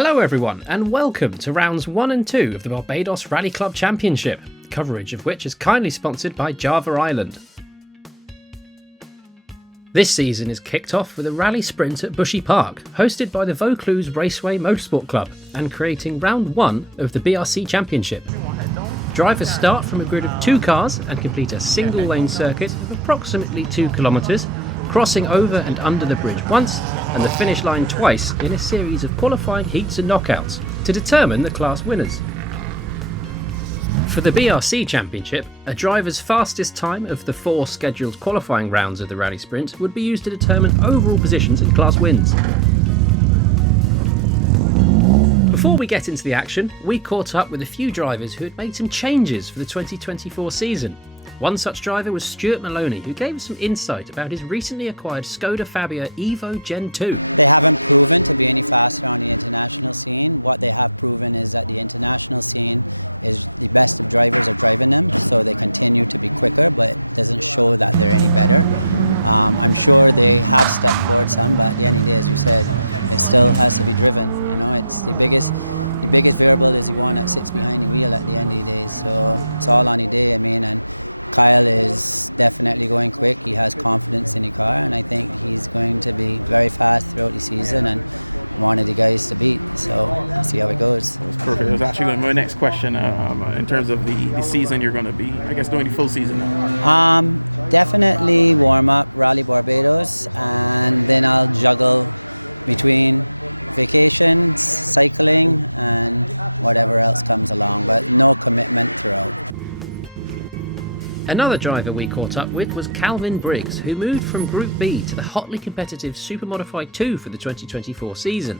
Hello everyone, and welcome to rounds 1 and 2 of the Barbados Rally Club Championship, coverage of which is kindly sponsored by Java Island. This season is kicked off with a rally sprint at Bushy Park, hosted by the Vaucluse Raceway Motorsport Club, and creating round 1 of the BRC Championship. Drivers start from a grid of 2 cars and complete a single lane circuit of approximately 2 kilometres, crossing over and under the bridge once, and the finish line twice in a series of qualifying heats and knockouts to determine the class winners. For the BRC Championship, a driver's fastest time of the 4 scheduled qualifying rounds of the rally sprint would be used to determine overall positions in class wins. Before we get into the action, we caught up with a few drivers who had made some changes for the 2024 season. One such driver was Stuart Maloney, who gave us some insight about his recently acquired Skoda Fabia Evo Gen 2. They haven't proven to be any faster on the international scene. What they have proven is that the international scene is the best of drivers are driving them, so they continue to be quicker, but it doesn't show that they're any better. I'm sure they have stepped forward some, but at the end of the day, as you said, it still has to be driven. You know, it's the biggest variable is the one that sits behind the wheel at the end of the day. So it's all on the day. And Kyle is definitely going quick. He has confidence in the car, and I think he's going to be very fast throughout the season and one of the guys to beat. So we'll see how it goes. That's perfect. That was actually going to be my next question in terms of the season you're going to be, I guess, doing the full season now. Definitely warm up Rally Barbados, and then I'll juggle between vacations, cycling, and whatever else comes along, but no commitment throughout. Another driver we caught up with was Calvin Briggs, who moved from Group B to the hotly competitive Super Modified 2 for the 2024 season.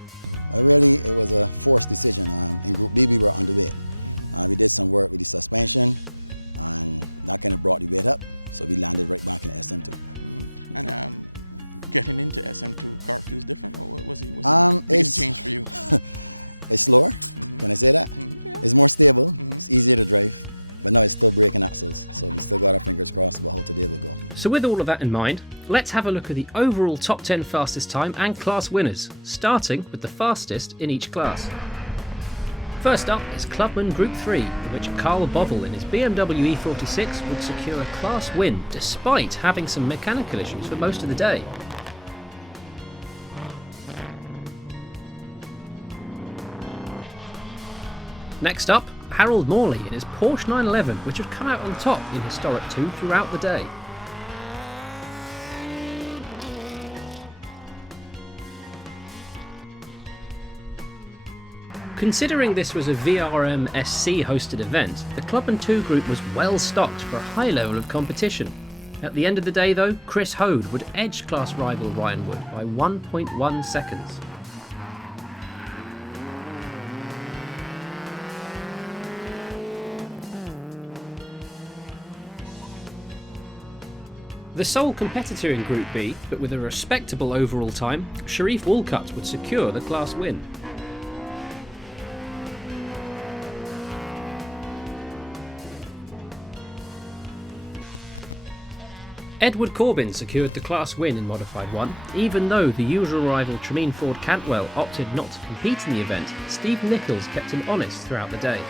It was a forced decision. In Group B we were underweight. We did some work with the suspension, and that kind of brought the weight up, so we landed right back in SM2. And getting into SM2, car feels different, or was it the biggest change for you? It's slower, can I say that? Yeah. It's more stable, it's easier to drive. But no, it's still braking axles, so we still got our fingers crossed about how today will go. So with all of that in mind, let's have a look at the overall top 10 fastest time and class winners, starting with the fastest in each class. First up is Clubman Group 3, in which Carl Bovel in his BMW E46 would secure a class win despite having some mechanical issues for most of the day. Next up, Harold Morley in his Porsche 911, which had come out on top in Historic 2 throughout the day. Considering this was a VRM SC hosted event, the Clubman 2 group was well stocked for a high level of competition. At the end of the day though, Chris Hode would edge class rival Ryan Wood by 1.1 seconds. The sole competitor in Group B, but with a respectable overall time, Sharif Walcott would secure the class win. Edward Corbin secured the class win in Modified 1, even though the usual rival Tremaine Ford Cantwell opted not to compete in the event. Steve Nichols kept him honest throughout the day.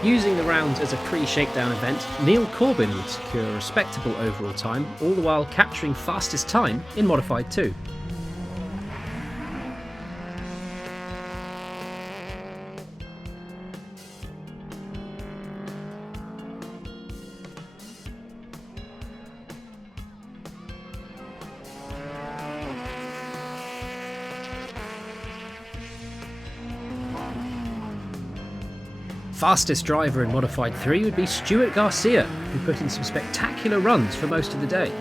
Using the rounds as a pre-shakedown event, Neil Corbin would secure a respectable overall time, all the while capturing fastest time in Modified 2. Fastest driver in Modified 3 would be Stuart Garcia, who put in some spectacular runs for most of the day.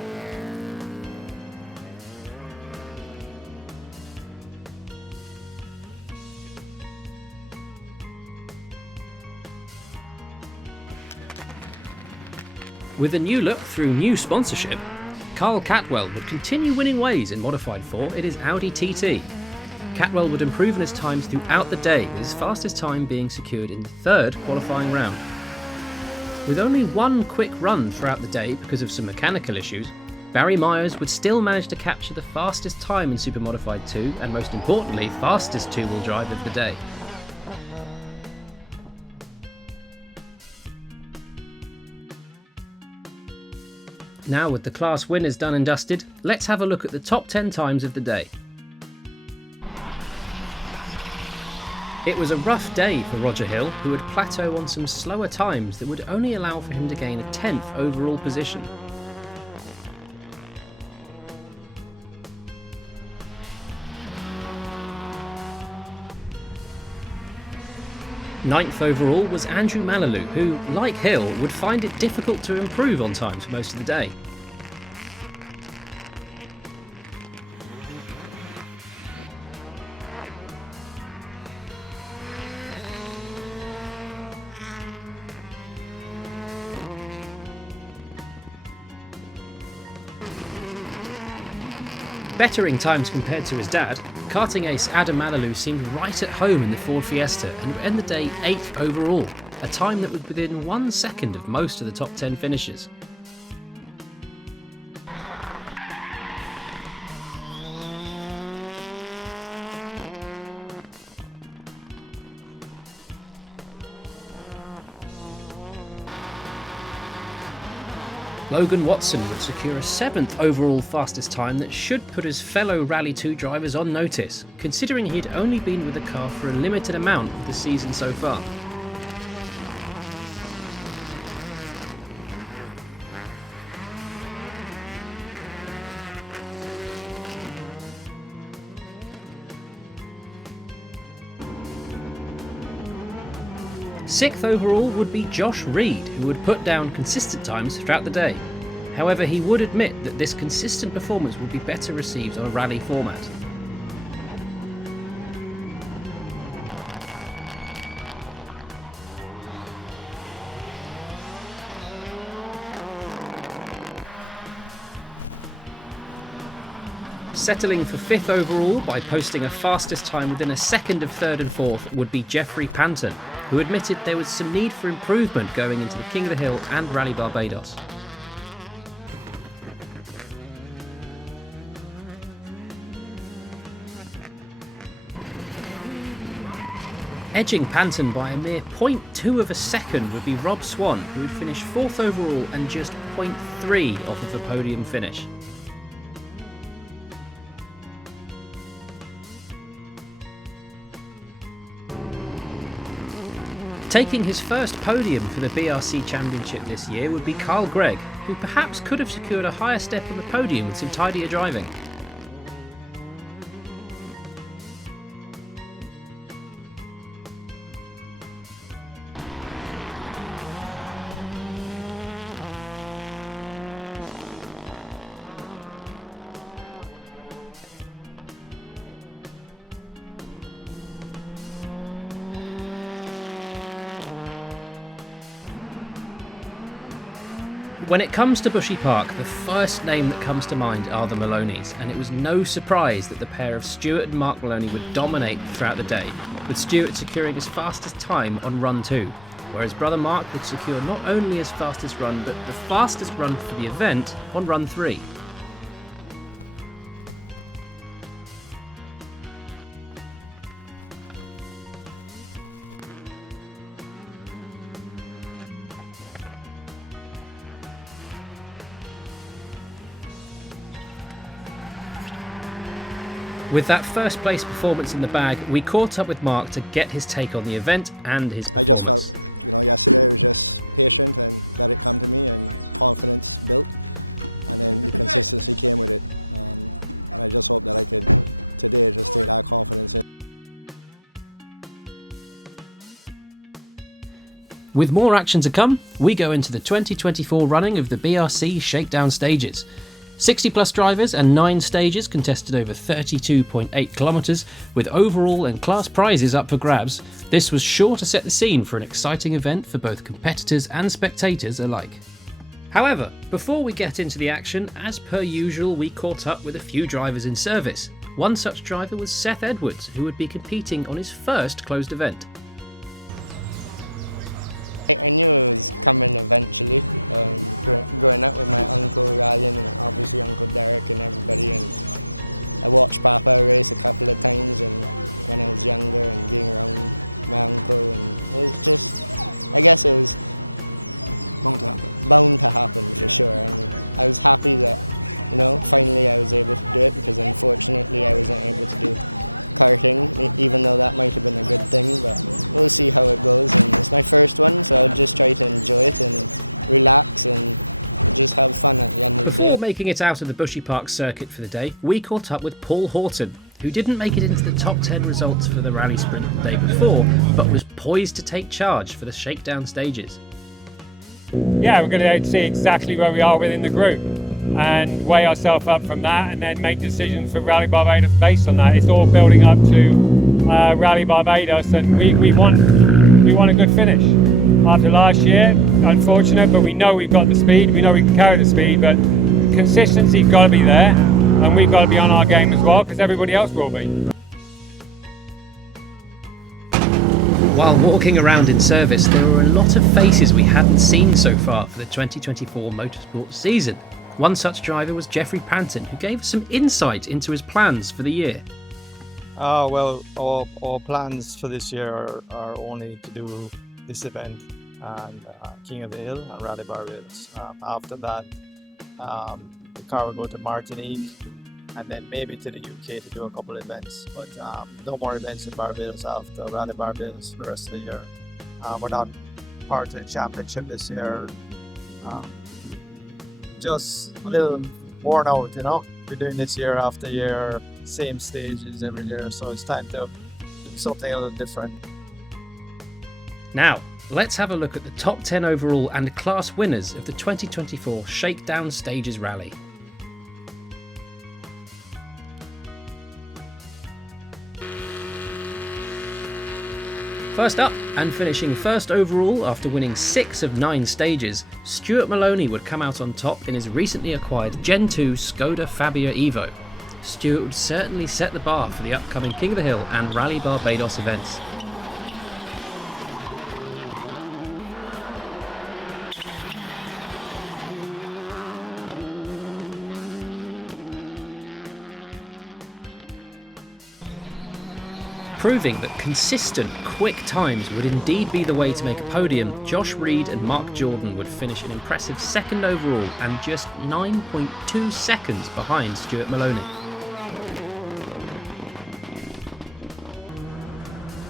With a new look through new sponsorship, Carl Catwell would continue winning ways in Modified 4 in his Audi TT. Catwell would improve in his times throughout the day, with his fastest time being secured in the third qualifying round. With only one quick run throughout the day because of some mechanical issues, Barry Myers would still manage to capture the fastest time in Supermodified 2 and most importantly, fastest two-wheel drive of the day. Now with the class winners done and dusted, let's have a look at the top 10 times of the day. It was a rough day for Roger Hill, who would plateau on some slower times that would only allow for him to gain a 10th overall position. Ninth overall was Andrew Malalou, who, like Hill, would find it difficult to improve on times for most of the day. Bettering times compared to his dad, karting ace Adam Malalou seemed right at home in the Ford Fiesta and would end the day 8th overall, a time that was within 1 second of most of the top 10 finishes. Logan Watson would secure a 7th overall fastest time that should put his fellow Rally 2 drivers on notice, considering he'd only been with the car for a limited amount of the season so far. Sixth overall would be Josh Reed, who would put down consistent times throughout the day. However, he would admit that this consistent performance would be better received on a rally format. Settling for 5th overall by posting a fastest time within a second of 3rd and 4th would be Jeffrey Panton, who admitted there was some need for improvement going into the King of the Hill and Rally Barbados. Edging Panton by a mere 0.2 of a second would be Rob Swan, who would finish 4th overall and just 0.3 off of a podium finish. Taking his first podium for the BRC Championship this year would be Carl Gregg, who perhaps could have secured a higher step on the podium with some tidier driving. When it comes to Bushy Park, the first name that comes to mind are the Maloneys, and it was no surprise that the pair of Stuart and Mark Maloney would dominate throughout the day, with Stuart securing his fastest time on run 2, whereas brother Mark would secure not only his fastest run, but the fastest run for the event on run 3. With that first place performance in the bag, we caught up with Mark to get his take on the event and his performance. I just felt, yesterday I was just patient and let it come to me, and confidence built, and then the consistency came with it. And I just hope that I could today just take that confidence in. With more action to come, we go into the 2024 running of the BRC Shakedown stages. 60 plus drivers and 9 stages contested over 32.8 kilometres, with overall and class prizes up for grabs. This was sure to set the scene for an exciting event for both competitors and spectators alike. However, before we get into the action, as per usual, we caught up with a few drivers in service. One such driver was Seth Edwards, who would be competing on his first closed event. I knew it was coming eventually. Growing up with my uncle rallying and obviously Uncle Derek and everybody, and I watched Papa race a couple of times and when I was younger and being around my uncle, and it was just, I guess it was bound to happen for sure. And I was happy that, finally I was able to do it, because unfortunately I wasn't able to do karting, even though that might have been a good thing, but we'll see how it goes. And it's my first one, so I'll just try to enjoy it and relax and just have fun at the end of the day. Before making it out of the Bushy Park circuit for the day, we caught up with Paul Horton, who didn't make it into the top 10 results for the rally sprint the day before, but was poised to take charge for the Shakedown stages. Yeah, we're going to see exactly where we are within the group and weigh ourselves up from that, and then make decisions for Rally Barbados based on that. It's all building up to Rally Barbados, and we want a good finish. After last year, unfortunate, but we know we've got the speed, we know we can carry the speed, but consistency's got to be there, and we've got to be on our game as well, because everybody else will be. While walking around in service, there were a lot of faces we hadn't seen so far for the 2024 motorsport season. One such driver was Jeffrey Panton, who gave us some insight into his plans for the year. Well, our plans for this year are only to do this event and King of the Hill and Rally Barbados. After that, the car will go to Martinique and then maybe to the UK to do a couple of events. But no more events in Barbados after Rally Barbados for the rest of the year. We're not part of the championship this year. Just a little worn out, We're doing this year after year, same stages every year, so it's time to do something a little different. Now, let's have a look at the top 10 overall and class winners of the 2024 Shakedown Stages Rally. First up, and finishing first overall after winning 6 of 9 stages, Stuart Maloney would come out on top in his recently acquired Gen 2 Skoda Fabia Evo. Stuart would certainly set the bar for the upcoming King of the Hill and Rally Barbados events. Proving that consistent, quick times would indeed be the way to make a podium, Josh Reed and Mark Jordan would finish an impressive second overall and just 9.2 seconds behind Stuart Maloney.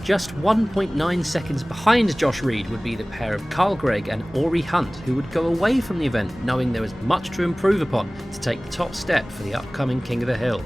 Just 1.9 seconds behind Josh Reed would be the pair of Carl Gregg and Ori Hunt, who would go away from the event knowing there was much to improve upon to take the top step for the upcoming King of the Hill.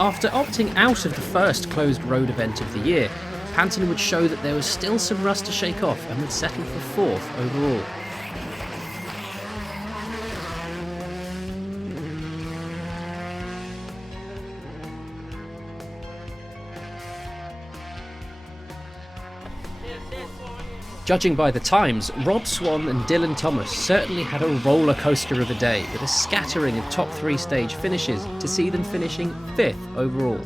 After opting out of the first closed road event of the year, Panton would show that there was still some rust to shake off and would settle for 4th overall. Judging by the times, Rob Swan and Dylan Thomas certainly had a roller coaster of a day, with a scattering of top 3 stage finishes to see them finishing 5th overall.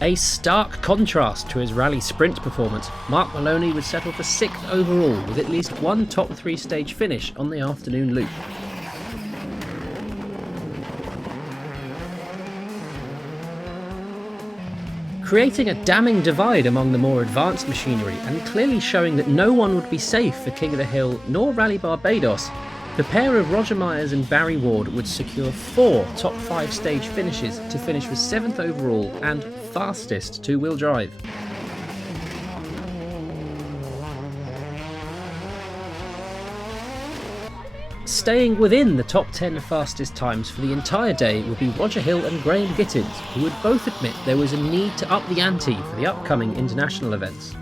A stark contrast to his rally sprint performance, Mark Maloney would settle for 6th overall with at least one top 3 stage finish on the afternoon loop. Creating a damning divide among the more advanced machinery and clearly showing that no one would be safe for King of the Hill nor Rally Barbados, the pair of Roger Myers and Barry Ward would secure 4 top 5 stage finishes to finish with 7th overall and fastest two-wheel drive. Staying within the top 10 fastest times for the entire day would be Roger Hill and Graham Gittins, who would both admit there was a need to up the ante for the upcoming international events.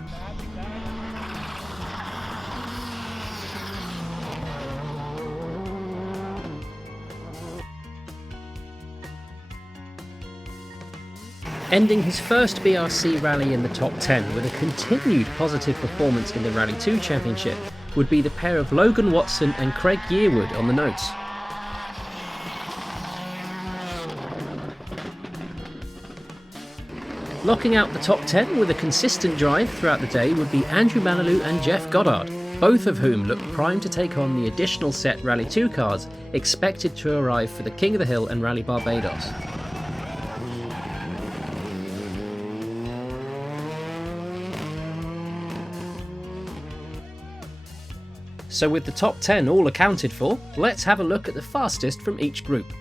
Ending his first BRC rally in the top 10 with a continued positive performance in the Rally 2 Championship would be the pair of Logan Watson and Craig Yearwood on the notes. Locking out the top 10 with a consistent drive throughout the day would be Andrew Manilow and Jeff Goddard, both of whom look primed to take on the additional set Rally 2 cars expected to arrive for the King of the Hill and Rally Barbados. So with the top 10 all accounted for, let's have a look at the fastest from each group.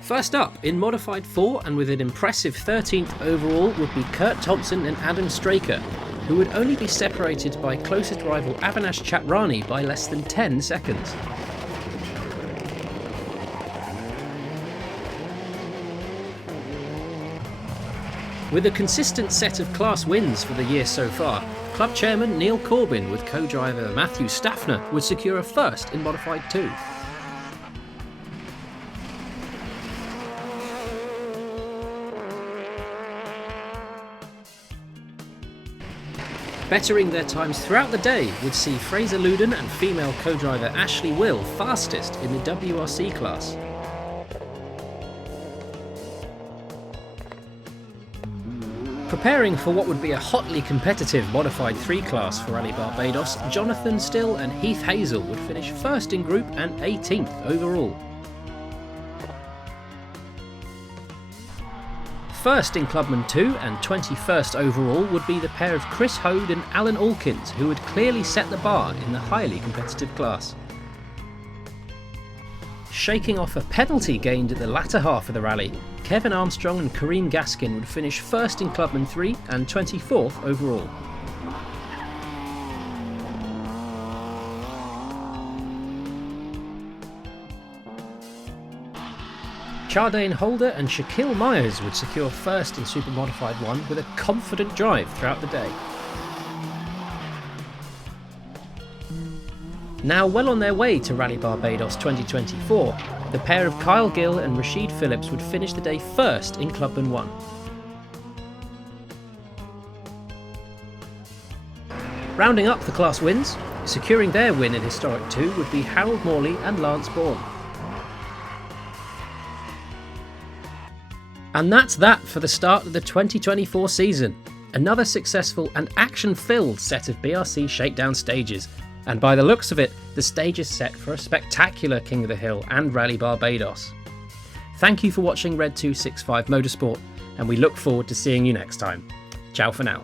First up, in Modified 4 and with an impressive 13th overall would be Kurt Thompson and Adam Straker, who would only be separated by closest rival Avinash Chaprani by less than 10 seconds. With a consistent set of class wins for the year so far, club chairman Neil Corbin with co-driver Matthew Staffner would secure a first in Modified 2. Bettering their times throughout the day would see Fraser Luden and female co-driver Ashley Will fastest in the WRC class. Preparing for what would be a hotly competitive Modified 3 class for Rally Barbados, Jonathan Still and Heath Hazel would finish first in group and 18th overall. First in Clubman 2 and 21st overall would be the pair of Chris Hode and Alan Alkins, who would clearly set the bar in the highly competitive class. Shaking off a penalty gained at the latter half of the rally, Kevin Armstrong and Kareem Gaskin would finish first in Clubman 3 and 24th overall. Chardane Holder and Shaquille Myers would secure first in Super Modified 1 with a confident drive throughout the day. Now well on their way to Rally Barbados 2024, the pair of Kyle Gill and Rashid Phillips would finish the day first in Clubman 1. Rounding up the class wins, securing their win in Historic 2 would be Harold Morley and Lance Bourne. And that's that for the start of the 2024 season. Another successful and action-filled set of BRC Shakedown stages. And by the looks of it, the stage is set for a spectacular King of the Hill and Rally Barbados. Thank you for watching Red 265 Motorsport, and we look forward to seeing you next time. Ciao for now.